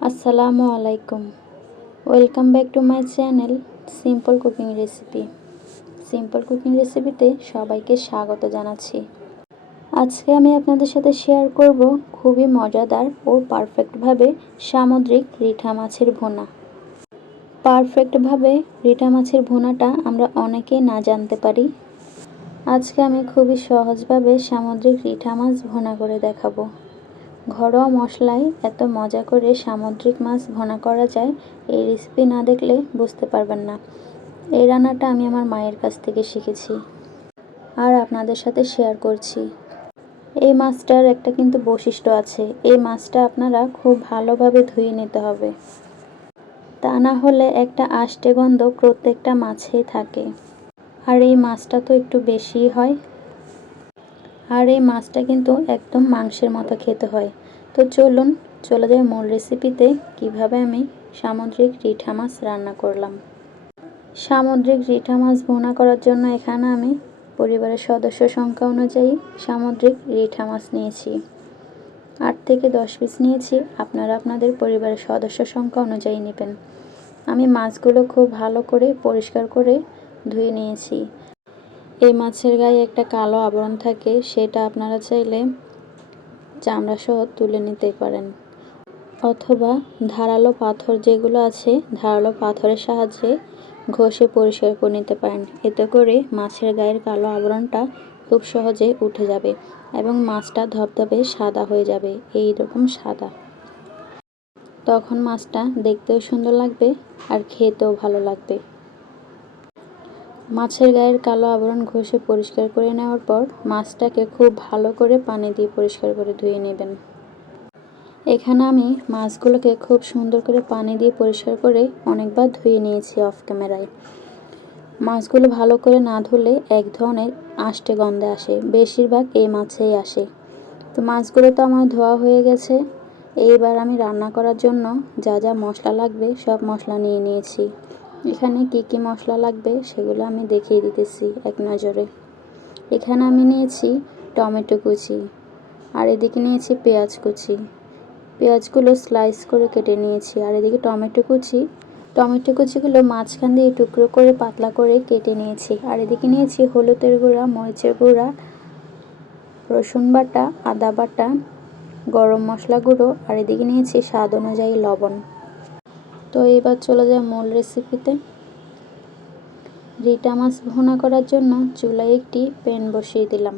আসসালামু আলাইকুম। Welcome back to my channel simple cooking recipe simple cooking রেসিপিতে সবাইকে স্বাগত জানাচ্ছি। আজকে আমি আপনাদের সাথে শেয়ার করব খুবই মজাদার ও পারফেক্টভাবে সামুদ্রিক রিঠা মাছের ভুনা। পারফেক্টভাবে রিঠা মাছের ভুনাটা আমরা অনেকেই না জানতে পারি। আজকে আমি খুবই সহজভাবে সামুদ্রিক রিঠা মাছ ভোনা করে দেখাবো। ঘরোয়া মশলায় এত মজা করে সামুদ্রিক মাছ ভোনা করা যায়, এই রেসিপি না দেখলে বুঝতে পারবেন না। এই রান্নাটা আমি আমার মায়ের কাছ থেকে শিখেছি আর আপনাদের সাথে শেয়ার করছি। এই মাছটার একটা কিন্তু বৈশিষ্ট্য আছে, এই মাছটা আপনারা খুব ভালোভাবে ধুয়ে নিতে হবে। তা না হলে একটা আষ্টে গন্ধ প্রত্যেকটা মাছেই থাকে। আর এই মাছটা তো একটু বেশিই হয় আর এই মাছটা কিন্তু একদম মাংসের মতো খেতে হয়। তো চলুন, চলে যাই মূল রেসিপিতে কীভাবে আমি সামুদ্রিক রিঠা মাছ রান্না করলাম। সামুদ্রিক রিঠা মাছ ভুনা করার জন্য এখানে আমি পরিবারের সদস্য সংখ্যা অনুযায়ী সামুদ্রিক রিঠা মাছ নিয়েছি। আট থেকে দশ পিস নিয়েছি, আপনারা আপনাদের পরিবারের সদস্য সংখ্যা অনুযায়ী নেবেন। আমি মাছগুলো খুব ভালো করে পরিষ্কার করে ধুয়ে নিয়েছি। এই মাছের গায়ে একটা কালো আবরণ থাকে, সেটা আপনারা চাইলে চামড়া সহ তুলে নিতে পারেন। অথবা ধারালো পাথর যেগুলো আছে, ধারালো পাথরের সাহায্যে ঘষে পরিষ্কার করে নিতে পারেন। এতে করে মাছের গায়ের কালো আবরণটা খুব সহজে উঠে যাবে এবং মাছটা ধপধপে সাদা হয়ে যাবে, এই রকম সাদা। তখন মাছটা দেখতেও সুন্দর লাগবে আর খেতেও ভালো লাগবে। মাছের গায়ের কালো আবরণ ঘষে পরিষ্কার করে নেওয়ার পর মাছটাকে খুব ভালো করে পানি দিয়ে পরিষ্কার করে ধুয়ে নেবেন। এখানে আমি মাছগুলোকে খুব সুন্দর করে পানি দিয়ে পরিষ্কার করে অনেকবার ধুয়ে নিয়েছি অফ ক্যামেরায়। মাছগুলো ভালো করে না ধুলে এক ধরনের আষ্টে গন্ধে আসে, বেশিরভাগ এই মাছেই আসে। তো মাছগুলো তো আমার ধোয়া হয়ে গেছে। এইবার আমি রান্না করার জন্য যা যা মশলা লাগবে সব মশলা নিয়ে নিয়েছি। এখানে কি কি মশলা লাগবে সেগুলো আমি দেখিয়ে দিতেছি এক নজরে। এখানে আমি নিয়েছি টমেটো কুচি আর এদিকে নিয়েছি পেঁয়াজ কুচি। পেঁয়াজগুলো স্লাইস করে কেটে নিয়েছি আর এদিকে টমেটো কুচি। টমেটো কুচিগুলো মাঝখান দিয়ে টুকরো করে পাতলা করে কেটে নিয়েছি আর এদিকে নিয়েছি হলুদের গুঁড়া, মরিচের গুঁড়া, রসুন বাটা, আদা বাটা, গরম মশলা গুঁড়ো আর এদিকে নিয়েছি স্বাদ অনুযায়ী লবণ। তো এবার চলে যায় মূল রেসিপিতে রিটা মাছ ভুনা করার জন্য চুলায় একটি প্যান বসিয়ে দিলাম।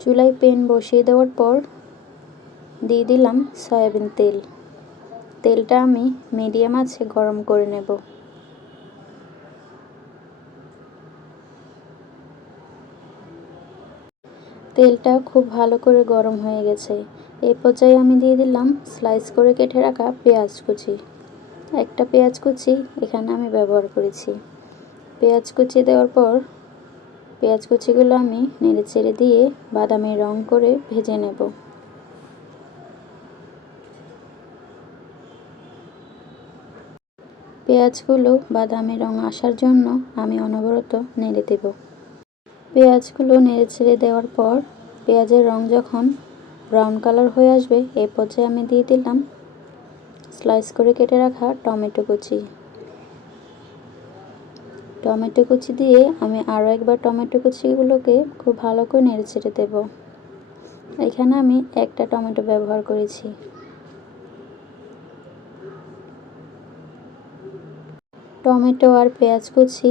চুলায় প্যান বসিয়ে দেওয়ার পর দিয়ে দিলাম সয়াবিন তেল। তেলটা আমি মিডিয়াম আছে গরম করে নেব। তেলটা খুব ভালো করে গরম হয়ে গেছে। এই পর্যায়ে আমি দিয়ে দিলাম স্লাইস করে কেটে রাখা পেঁয়াজ কুচি। একটা পেঁয়াজ কুচি এখানে আমি ব্যবহার করেছি। পেঁয়াজ কুচি দেওয়ার পর পেঁয়াজ কুচিগুলো আমি নেড়ে চেড়ে দিয়ে বাদামি রং করে ভেজে নেব। পেঁয়াজগুলো বাদামি রং আসার জন্য আমি অনবরত নেড়ে দেব। পেঁয়াজগুলো নেড়ে ছেড়ে দেওয়ার পর পেঁয়াজের রং যখন ব্রাউন কালার হয়ে আসবে, এই পর্যায়ে আমি দিয়ে দিলাম স্লাইস করে কেটে রাখা টমেটো কুচি। টমেটো কুচি দিয়ে আমি আরও একবার টমেটো কুচিগুলোকে খুব ভালো করে নেড়ে ছেড়ে দেব। এখানে আমি একটা টমেটো ব্যবহার করেছি। টমেটো আর পেঁয়াজ কুচি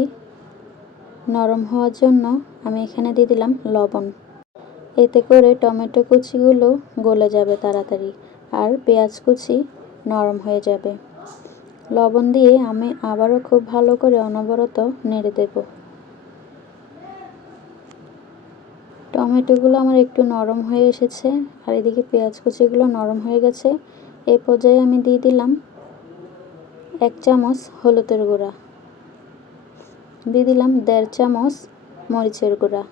নরম হওয়ার জন্য আমি এখানে দিয়ে দিলাম লবণ। এতে করে টমেটো কুচিগুলো গলে যাবে তাড়াতাড়ি আর পেঁয়াজ কুচি নরম হয়ে যাবে। লবণ দিয়ে আমি আবারও খুব ভালো করে অনবরত নেড়ে দেব। টমেটোগুলো আমার একটু নরম হয়ে এসেছে আর এদিকে পেঁয়াজ কুচিগুলো নরম হয়ে গেছে। এ পর্যায়ে আমি দিয়ে দিলাম এক চামচ হলুদের গুঁড়া। দিয়ে দিলাম দেড় চামচ মরিচের গুঁড়া।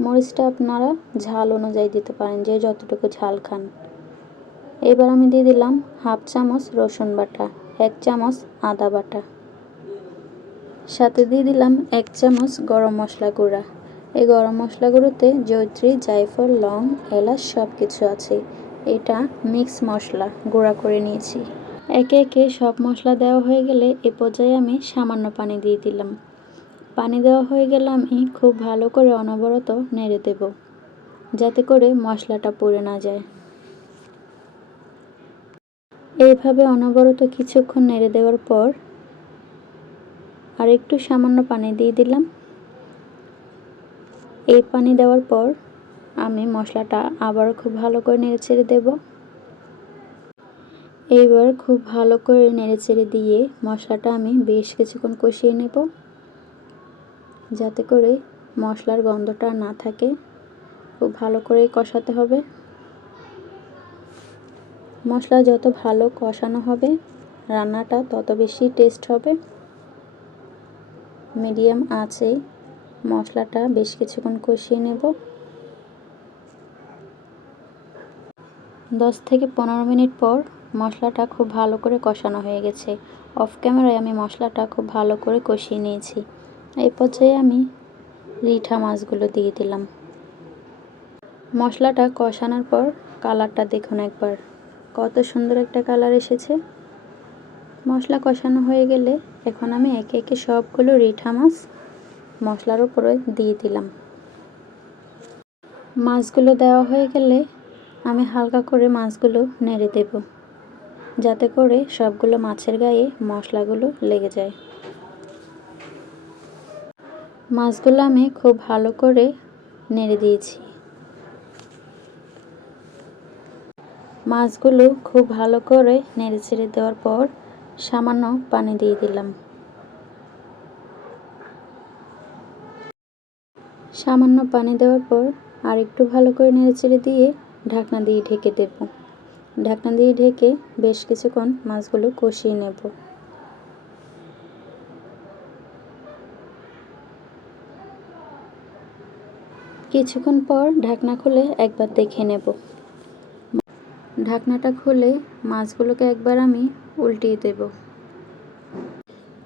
মরিচটা আপনারা ঝাল অনুযায়ী দিতে পারেন যে যতটুকু ঝাল খান। এবার আমি দিয়ে দিলাম হাফ চামচ রসুন বাটা, এক চামচ আদা বাটা। সাথে দিয়ে দিলাম এক চামচ গরম মশলা গুঁড়া। এই গরম মশলা গুঁড়োতে জৈত্রী জায়ফল লং, এলাচ সব কিছু আছে। এটা মিক্স মশলা, গুঁড়া করে নিয়েছি। একে একে সব মশলা দেওয়া হয়ে গেলে এ পর্যায়ে আমি সামান্য পানি দিয়ে দিলাম। পানি দেওয়া হয়ে গেলে আমি খুব ভালো করে অনবরত নেড়ে দেব, যাতে করে মশলাটা পুড়ে না যায়। এইভাবে অনবরত কিছুক্ষণ নেড়ে দেওয়ার পর আর একটু সামান্য পানি দিয়ে দিলাম। এই পানি দেওয়ার পর আমি মশলাটা আবার খুব ভালো করে নেড়ে ছেড়ে দেব। এইবার খুব ভালো করে নেড়ে ছেড়ে দিয়ে মশলাটা আমি বেশ কিছুক্ষণ কষিয়ে নেব। যাতে করে মশলার গন্ধটা না থাকে। খুব ভালো করে কষাতে হবে। মশলা যত ভালো কষানো হবে, রান্নাটা তত বেশি টেস্ট হবে। মিডিয়াম আছে, মশলাটা বেশ কিছুক্ষণ কষিয়ে নেব। দশ থেকে পনেরো মিনিট পর মশলাটা খুব ভালো করে কষানো হয়ে গেছে। অফ ক্যামেরায় আমি মশলাটা খুব ভালো করে কষিয়ে নিয়েছি। এই পর্যায়ে আমি রিঠা মাছগুলো দিয়ে দিলাম। মশলাটা কষানোর পর কালারটা দেখুন একবার। কত সুন্দর একটা কালার এসেছে। মশলা কষানো হয়ে গেলে এখন আমি একে একে সবগুলো রিঠা মাছ মশলার উপরে দিয়ে দিলাম। মাছগুলো দেওয়া হয়ে গেলে আমি হালকা করে মাছগুলো নেড়ে দেব, যাতে করে সবগুলো মাছের গায়ে মশলাগুলো লেগে যায়। মাছগুলো আমি খুব ভালো করে নেড়ে দিয়েছি। মাছগুলো খুব ভালো করে নেড়ে ছেড়ে দেওয়ার পর সামান্য পানি দিয়ে দিলাম। সামান্য পানি দেওয়ার পর আর একটু ভালো করে নেড়ে ছেড়ে দিয়ে ঢাকনা দিয়ে ঢেকে দেব। ঢাকনা দিয়ে ঢেকে বেশ কিছুক্ষণ মাছগুলো কষিয়ে নেব। কিছুক্ষণ পর ঢাকনা খুলে একবার দেখে নেব। ঢাকনাটা খুলে মাছগুলোকে একবার আমি উল্টিয়ে দেব।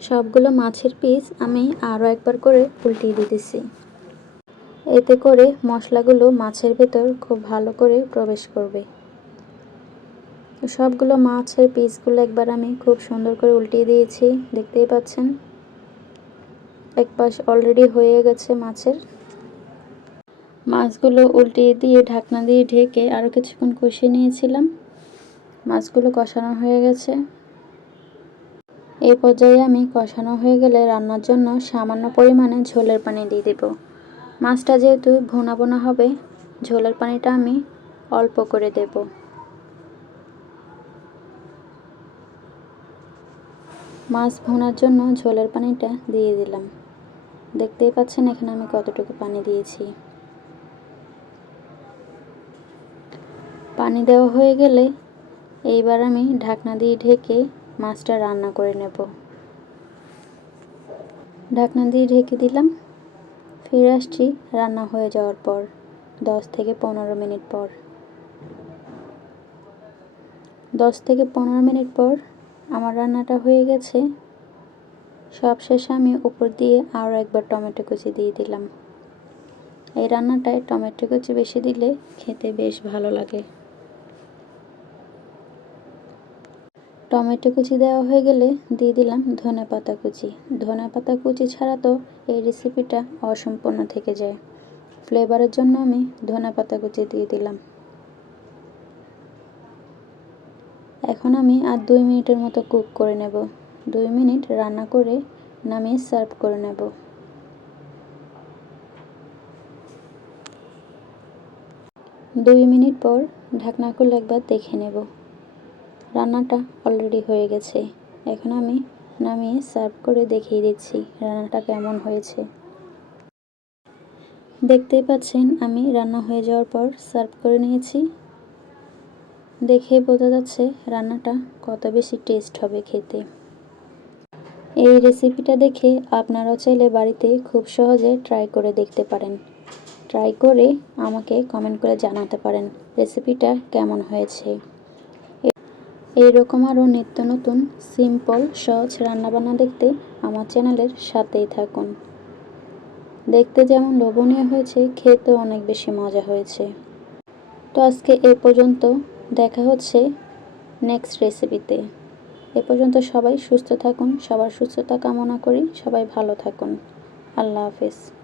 সবগুলো মাছের পিস আমি আরও একবার করে উল্টিয়ে দিতেছি। এতে করে মশলাগুলো মাছের ভেতর খুব ভালো করে প্রবেশ করবে। সবগুলো মাছের পিসগুলো একবার আমি খুব সুন্দর করে উল্টিয়ে দিয়েছি, দেখতেই পাচ্ছেন? এক পাশ অলরেডি হয়ে গেছে মাছের। মাছগুলো উল্টিয়ে দিয়ে, ঢাকনা দিয়ে ঢেকে আরও কিছুক্ষণ কষিয়ে নিয়েছিলাম। মাছগুলো কষানো হয়ে গেছে। এই পর্যায়ে আমি কষানো হয়ে গেলে রান্নার জন্য সামান্য পরিমাণে ঝোলের পানি দিয়ে দেব। মাছটা যেহেতু ভোনা বোনা হবে, ঝোলের পানিটা আমি অল্প করে দেব। মাছ ভোনার জন্য ঝোলের পানিটা দিয়ে দিলাম। দেখতেই পাচ্ছেন এখানে আমি কতটুকু পানি দিয়েছি। পানি দেওয়া হয়ে গেলে এইবার আমি ঢাকনা দিয়ে ঢেকে মাছটা রান্না করে নেব। ঢাকনা দিয়ে ঢেকে দিলাম। ফিরে আসছি রান্না হয়ে যাওয়ার পর, দশ থেকে পনেরো মিনিট পর। দশ থেকে পনেরো মিনিট পর আমার রান্নাটা হয়ে গেছে। সবশেষে আমি উপর দিয়ে আরও একবার টমেটো কুচি দিয়ে দিলাম। এই রান্নাটায় টমেটো কুচি বেশি দিলে খেতে বেশ ভালো লাগে। টমেটো কুচি দেওয়া হয়ে গেলে দিয়ে দিলাম ধনে পাতা কুচি। ধনে পাতা কুচি ছাড়া তো এই রেসিপিটা অসম্পূর্ণ থেকে যায়। ফ্লেভারের জন্য আমি ধনে পাতা কুচি দিয়ে দিলাম। এখন আমি আর দুই মিনিটের মতো কুক করে নেব। দুই মিনিট রান্না করে নামিয়ে সার্ভ করে নেব। দুই মিনিট পর ঢাকনা খুলে একবার দেখে নেব। রান্নাটা অলরেডি হয়ে গেছে। এখন আমি নামিয়ে সার্ভ করে দেখিয়ে দিচ্ছি রান্নাটা কেমন হয়েছে। দেখতেই পাচ্ছেন, আমি রান্না হয়ে যাওয়ার পর সার্ভ করে নিয়েছি। দেখে বোঝা যাচ্ছে রান্নাটা কত বেশি টেস্ট হবে খেতে। এই রেসিপিটা দেখে আপনারাও চাইলে বাড়িতে খুব সহজে ট্রাই করে দেখতে পারেন। ট্রাই করে আমাকে কমেন্ট করে জানাতে পারেন রেসিপিটা কেমন হয়েছে। এইরকম আরও নিত্য নতুন সিম্পল সহজ রান্নাবান্না দেখতে আমার চ্যানেলের সাথেই থাকুন। দেখতে যেমন লোভনীয় হয়েছে, খেতেও অনেক বেশি মজা হয়েছে। তো আজকে এ পর্যন্ত, দেখা হচ্ছে নেক্সট রেসিপিতে এ পর্যন্ত সবাই সুস্থ থাকুন, সবার সুস্থতা কামনা করি, সবাই ভালো থাকুন। আল্লাহ হাফেজ।